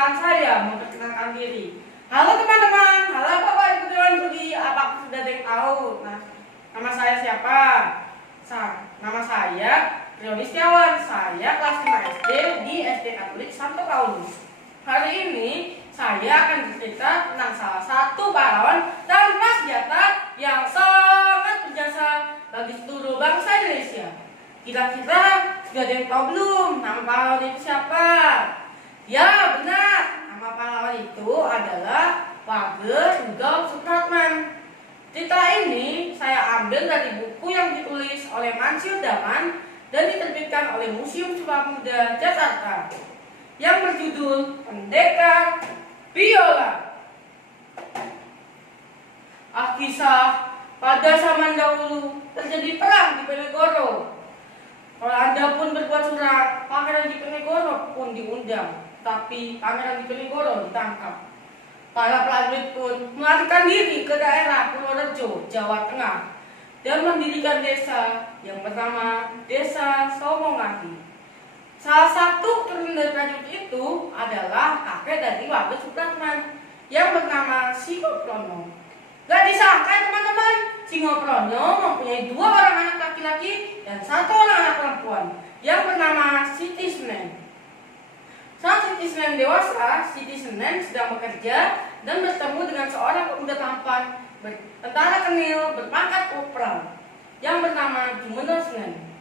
izinkan saya memperkenalkan diri. Halo teman-teman, halo Bapak Ibu Dewan Studi, apakah sudah ada yang tahu? Nama saya siapa? Nama saya Rioni Setiawan, saya kelas 5 SD di SD Katolik Santo Paulus. Hari ini saya akan bercerita tentang salah satu pahlawan tanpa senjata yang sangat berjasa bagi seluruh bangsa Indonesia. Kira-kira sudah ada yang tahu belum nama pahlawan itu siapa? Ya benar, nama pahlawan itu adalah Wage Rudolf Supratman. Cerita ini saya ambil dari buku yang ditulis oleh Mansur Daman dan diterbitkan oleh Museum Sumpah Pemuda Jakarta yang berjudul Pendekar Biola. Kisah pada zaman dahulu terjadi perang di Penegoro. Kalau Anda pun berbuat curang, Pangeran Diponegoro pun diundang, tapi Pangeran Diponegoro ditangkap. Para prajurit pun melarikan diri ke daerah Purworejo, Jawa Tengah, dan mendirikan desa yang bernama Desa Somongahi. Salah satu keturunan dari prajurit itu adalah kakek dari Wage Supratman yang bernama Singoprono. Gak disangka teman-teman, Singoprono mempunyai 2 orang anak laki-laki dan 1 orang anak perempuan yang bernama Siti Senen. Saat Siti Senen dewasa, Siti Senen sedang bekerja dan bertemu dengan seorang pemuda tampan tentara Kenil berpangkat kopral yang bernama Jumenel Senen.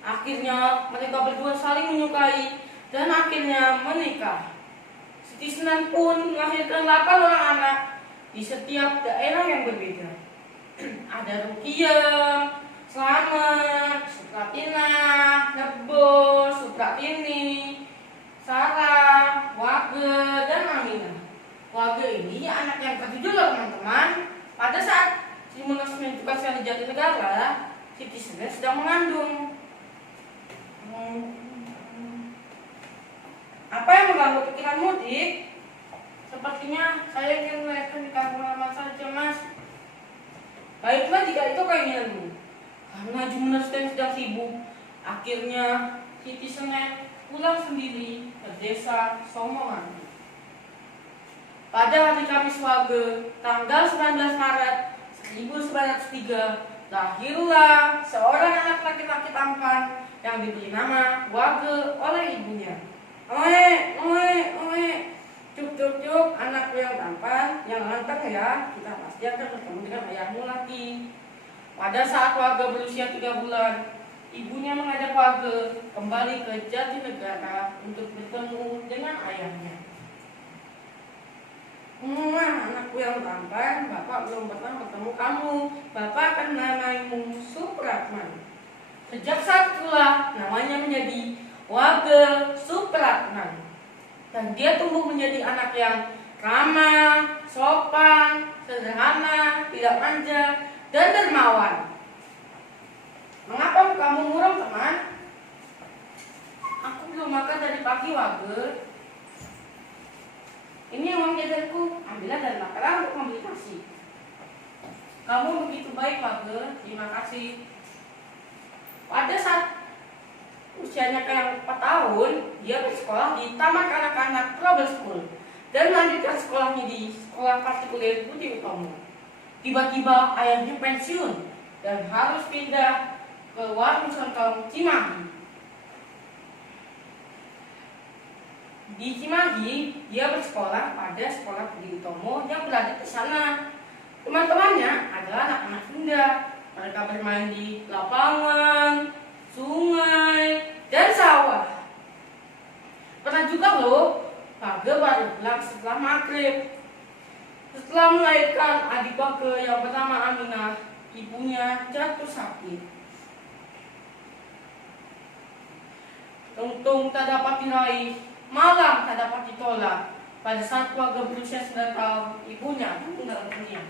Akhirnya mereka berdua saling menyukai dan akhirnya menikah. Siti Senen pun melahirkan 8 orang anak di setiap daerah yang berbeda. Ada Rukia, Slamet, Supratina, Nebo, Supratini, Sarah, Wage, dan Aminah. Wage ini anak yang ke-7 loh teman-teman. Pada saat Jumenel Senen ditugaskan di Jatinegara, Siti Senen sedang mengandung. Apa yang mengganggu pikiranmu, Dik? Sepertinya saya ingin melahirkan di kampung halaman saja, Mas. Baiklah jika itu keinginanmu. Karena Jumenel Senen sedang sibuk, akhirnya Siti Senen pulang sendiri ke desa Somongahi. Pada hari Kamis Wage, tanggal 19 Maret 1903, lahirlah seorang anak laki-laki tampan yang diberi nama Wage oleh ibunya. Cuk, anakku yang tampan, yang ganteng ya, kita pasti akan bertemu dengan ayahmu lagi. Pada saat Wage berusia 3 bulan, ibunya mengajak Wage kembali ke Jatinegara untuk bertemu dengan ayahnya. Anakku yang tampan, Bapak belum pernah bertemu kamu. Bapak akan menamaimu Supratman. Sejak saat itulah namanya menjadi Wage Supratman. Dan dia tumbuh menjadi anak yang ramah, sopan, sederhana, tidak manja, dan dermawan. Mengapa kamu murung, teman? Aku belum makan dari pagi, Wage. Ini uang jajanku, ambillah dan makanlah untuk membeli nasi. Kamu begitu baik, Wage. Terima kasih. Pada saat usianya yang 4 tahun, dia bersekolah di Taman Kanak-kanak Global School dan melanjutkan sekolahnya di sekolah partikuler Budi Utomo. Tiba-tiba ayahnya pensiun dan harus pindah ke Warung Sentong Cimahi. Di Cimahi, dia bersekolah pada sekolah Budi Utomo yang berada di sana. Teman-temannya adalah anak-anak Sunda. Mereka bermain di lapangan, sungai, dan sawah. Pernah juga loh, Wage baru pulang setelah maghrib. Setelah melahirkan adik Wage yang bernama Aminah, ibunya jatuh sakit. Untung tak dapat diraih, malam tak dapat ditolak. Pada saat Wage berusia 9 tahun, ibunya meninggal dunia.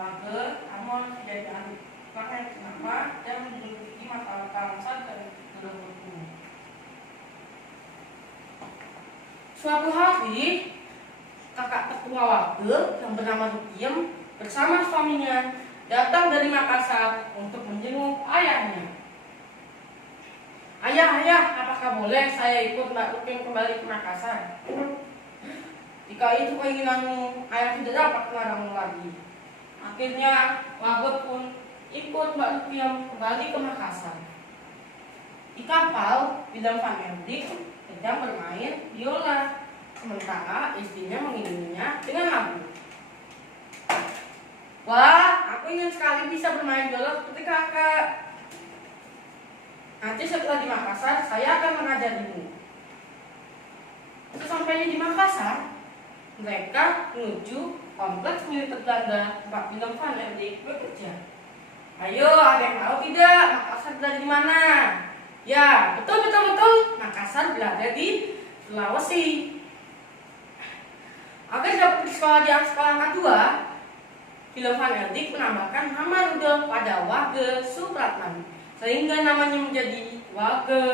Wage, kamu harus jadi adik pakai kenapa dan menjadi mata dan leluhurmu. Suatu hari, kakak tertua Wage yang bernama Rupiem bersama suaminya datang dari Makassar untuk menjenguk ayahnya. Ayah, apakah boleh saya ikut Mbak Rupiem kembali ke Makassar? Jika itu keinginanmu, ayah tidak dapat melarangmu lagi. Akhirnya, Wage pun ikut Mbak Lupiam kembali ke Makassar. Di kapal, Willem van Hendrik sedang bermain biola, sementara istrinya mengiringinya dengan lagu. Wah, aku ingin sekali bisa bermain biola seperti kakak. Nanti setelah di Makassar, saya akan mengajarimu. Sesampainya di Makassar, mereka menuju kompleks militer Belanda tempat Willem van Hendrik bekerja. Ayo, ada yang tahu tidak Makassar berada di mana? Ya, betul. Makassar berada di Sulawesi. Agar dapat sekolah di sekolah angkat 2, Willem van Hendrik menambahkan nama Rudolf pada Wage Supratman, sehingga namanya menjadi Wage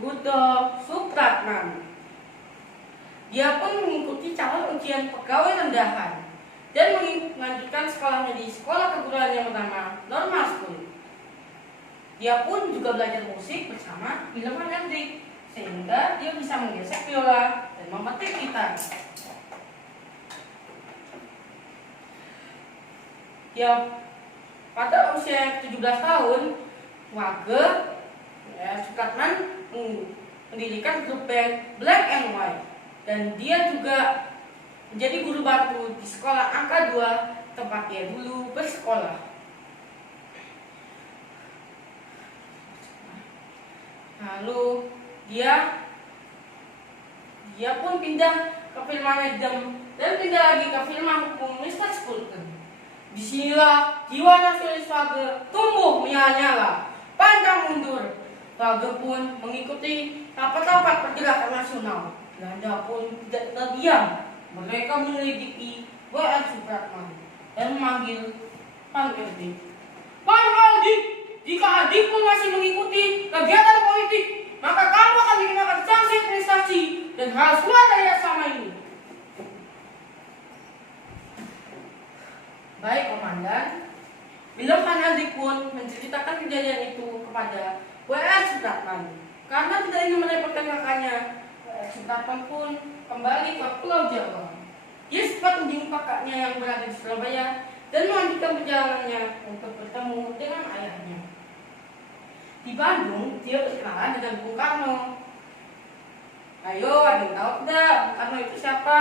Rudolf Supratman. Dia pun mengikuti calon ujian pegawai rendahan dan melanjutkan sekolahnya di sekolah keguruan yang bernama Normal School. Dia pun juga belajar musik bersama Willem van Hendrik, sehingga dia bisa menggesek biola dan memetik gitar. Ya, pada usia 17 tahun, Wage Supratman mendirikan grup band Black and White, dan dia juga menjadi guru bantu di sekolah angka 2 tempat dia dulu bersekolah. Lalu dia pun pindah ke firma Nedem dan pindah lagi ke firma hukum Mr. Skulten. Disinilah jiwa nasionalis Wage tumbuh menyala-nyala, pantang mundur. Wage pun mengikuti rapat-rapat pergerakan nasional. Belanda pun tidak terdiam. Mereka menyelidiki W.R. Supratman dan memanggil Van Hendrik. Van Hendrik, jika adikmu masih mengikuti kegiatan politik, maka kamu akan dikenakan sanksi administrasi dan harus keluar dari asrama ini. Baik, Komandan. Willem van Hendrik pun menceritakan kejadian itu kepada W.R. Supratman. Karena tidak ingin merepotkan kakaknya, W.R. Supratman pun kembali ke Pulau Jawa. Dia sempat menjenguk kakaknya yang berada di Surabaya dan melanjutkan perjalanannya untuk bertemu dengan ayahnya. Di Bandung, dia berkenalan dengan Bung Karno. Ayo, ada yang tahu tidak Bung Karno itu siapa?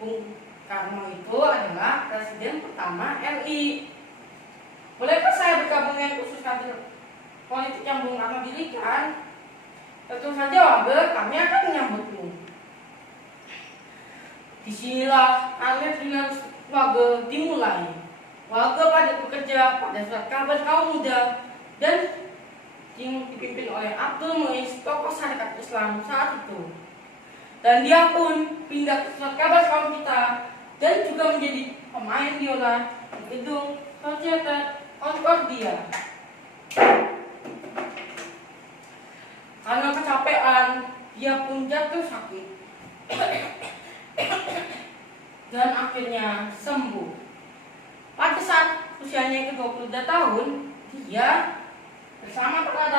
Bung Karno itu adalah presiden pertama RI. Bolehkah saya bergabung dengan khusus kader politik yang Bung Karno dirikan? Tentu saja, Wage, kami akan menyambutmu. Disinilah karir dinas Wage dimulai. Wage pada bekerja pada surat kabar kaum muda dan dipimpin oleh Abdul Muiz, tokoh syarikat Islam saat itu. Dan dia pun pindah ke surat kabar kaum kita dan juga menjadi pemain biola di gedung Societe Concordia. Karena kecapean, dia pun jatuh sakit dan akhirnya sembuh. Pada saat usianya ke-22 tahun, dia bersama Pak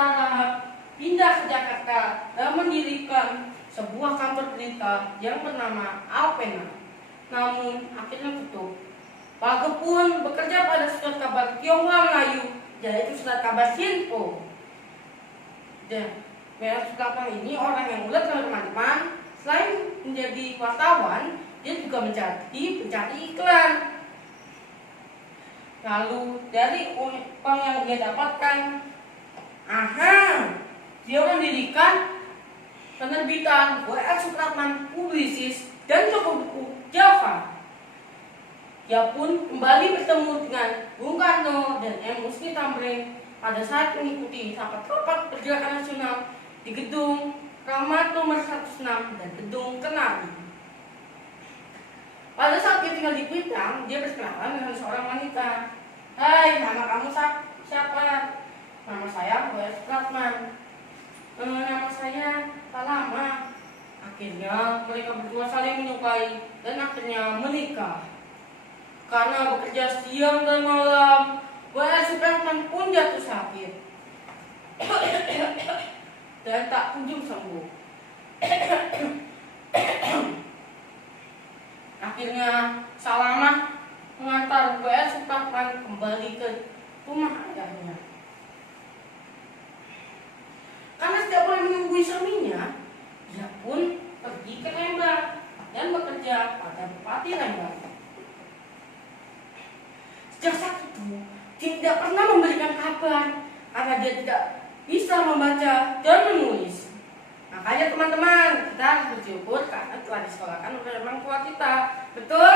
pindah ke Jakarta dan mendirikan sebuah kantor berita yang bernama Alpena. Namun akhirnya tutup. Wage pun bekerja pada surat kabar Tionghoa Melayu, yaitu surat kabar Sinpo. Dan W.R. Supratman ini orang yang ulet dan teman-teman. Selain menjadi wartawan, dia juga menjadi pencari iklan. Lalu dari uang yang dia dapatkan, dia mendirikan penerbitan W.R. Supratman Publicis dan toko buku Java. Dia pun kembali bertemu dengan Bung Karno dan M. Husni Tamrin pada saat mengikuti rapat-rapat pergerakan nasional di gedung Rahmat nomor 106 dan gedung Kenari. Pada saat dia tinggal di Kuitang, dia berkenalan dengan seorang wanita. Hai, nama kamu siapa? Nama saya W.R. Supratman. Nama saya Salama. Akhirnya mereka berdua saling menyukai dan akhirnya menikah. Karena bekerja siang dan malam, W.R. Supratman pun jatuh sakit dan tak kunjung sembuh. Akhirnya Salamah mengantar W.R. Supratman kembali ke rumah ayahnya. Karena tidak boleh menunggu suaminya, dia pun pergi ke Lembang dan bekerja pada Bupati Lembang. Sejak saat itu, dia tidak pernah memberikan kabar karena dia tidak bisa membaca dan menulis. Makanya teman-teman, kita harus bersyukur karena telah disekolahkan oleh orang tua kita. Betul?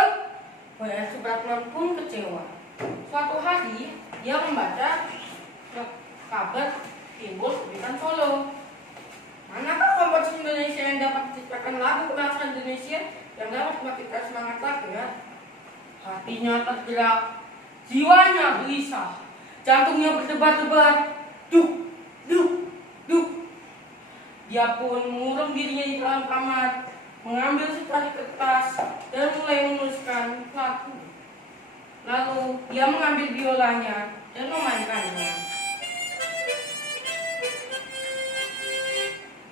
W.R. Supratman pun kecewa. Suatu hari, dia membaca kabar timbul kebitan Solo. Manakah komposis Indonesia yang dapat menciptakan lagu kebangsaan Indonesia yang dapat membangkitkan semangat rakyat? Hatinya tergerak, jiwanya gelisah, jantungnya berdebar-debar, duk, duk, duk. Dia pun mengurung dirinya di dalam kamar, mengambil secari kertas dan mulai menuliskan lagu. Lalu dia mengambil biolanya dan memainkannya.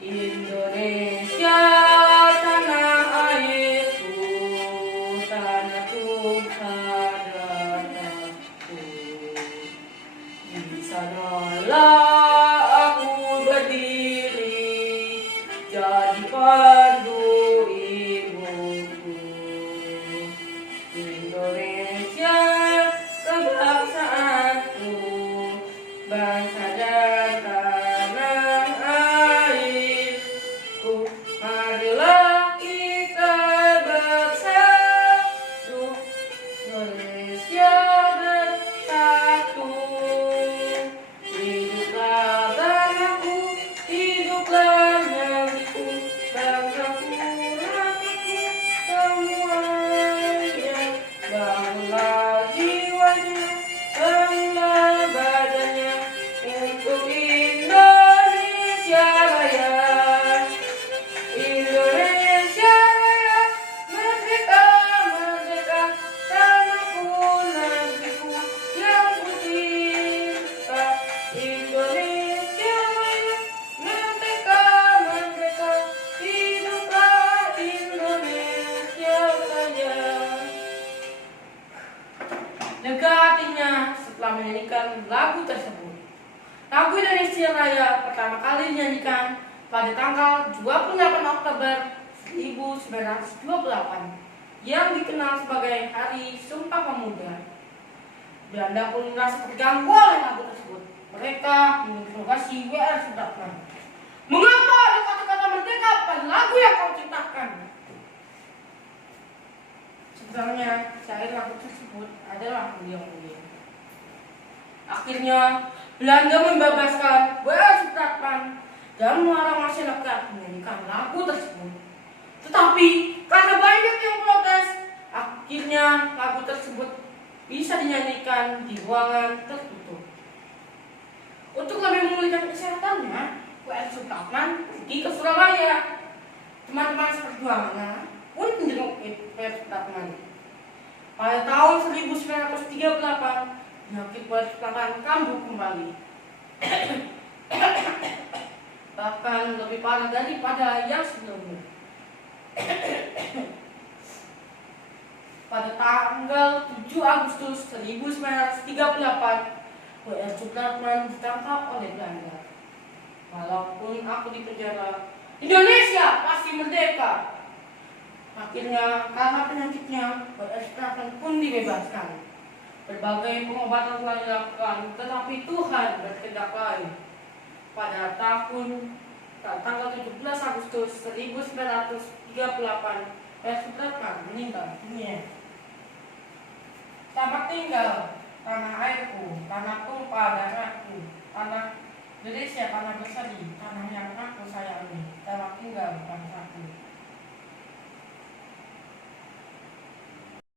Indonesia tanah airku, tanah Tuhan dan aku. Di sanalah aku berdiri, jadi pandu ibuku. Indonesia kebangsaanku, bangsa dan tanah airku. Marilah kita bersatu, Indonesia bersatu. Hiduplah tanahku, hiduplah negeriku, bangsaku, rakyatku semuanya. Bangunlah jiwanya, bangunlah badannya untuk Indonesia Raya. Indonesia Raya, merdeka, merdeka, tanahku, negeriku yang ku cinta. Indonesia Raya, merdeka, merdeka, hiduplah Indonesia Raya. Lega hatinya setelah menyanyikan lagu tersebut. Lagu Indonesia Raya pertama kali dinyanyikan pada tanggal 28 Oktober 1928 yang dikenal sebagai Hari Sumpah Pemuda. Belanda pun merasa terganggu oleh lagu tersebut. Mereka menginterogasi W.R. Supratman. Mengapa ada kata-kata merdeka pada lagu yang kau ciptakan? Sebenarnya syair lagu tersebut adalah mulia-mulia. Akhirnya Belanda membebaskan W.R. Supratman dan melarang masyarakat menyanyikan lagu tersebut. Tetapi karena banyak yang protes, akhirnya lagu tersebut bisa dinyanyikan di ruangan tertutup. Untuk lebih memulihkan kesehatannya, W.R. Supratman pergi ke Surabaya. Teman-teman seperjuangannya pun menjenguk W.R. Supratman. Pada tahun 1938, penyakit W.R. Supratman kambuh kembali. Bahkan lebih parah daripada yang sebelumnya. Pada tanggal 7 Agustus 1938, W.R. Supratman ditangkap oleh Belanda. Walaupun aku di penjara, Indonesia pasti merdeka. Akhirnya karena penyakitnya, W.R. Supratman pun dibebaskan. Berbagai pengobatan telah dilakukan, tetapi Tuhan berkehendak lain. Pada tanggal 17 Agustus 1938, W.R. Supratman meninggal dunia. Selamat tinggal tanah airku, tanah tumpah darahku, tanah Indonesia, tanah berseri, tanah yang aku sayangi. Selamat tinggal bangsaku.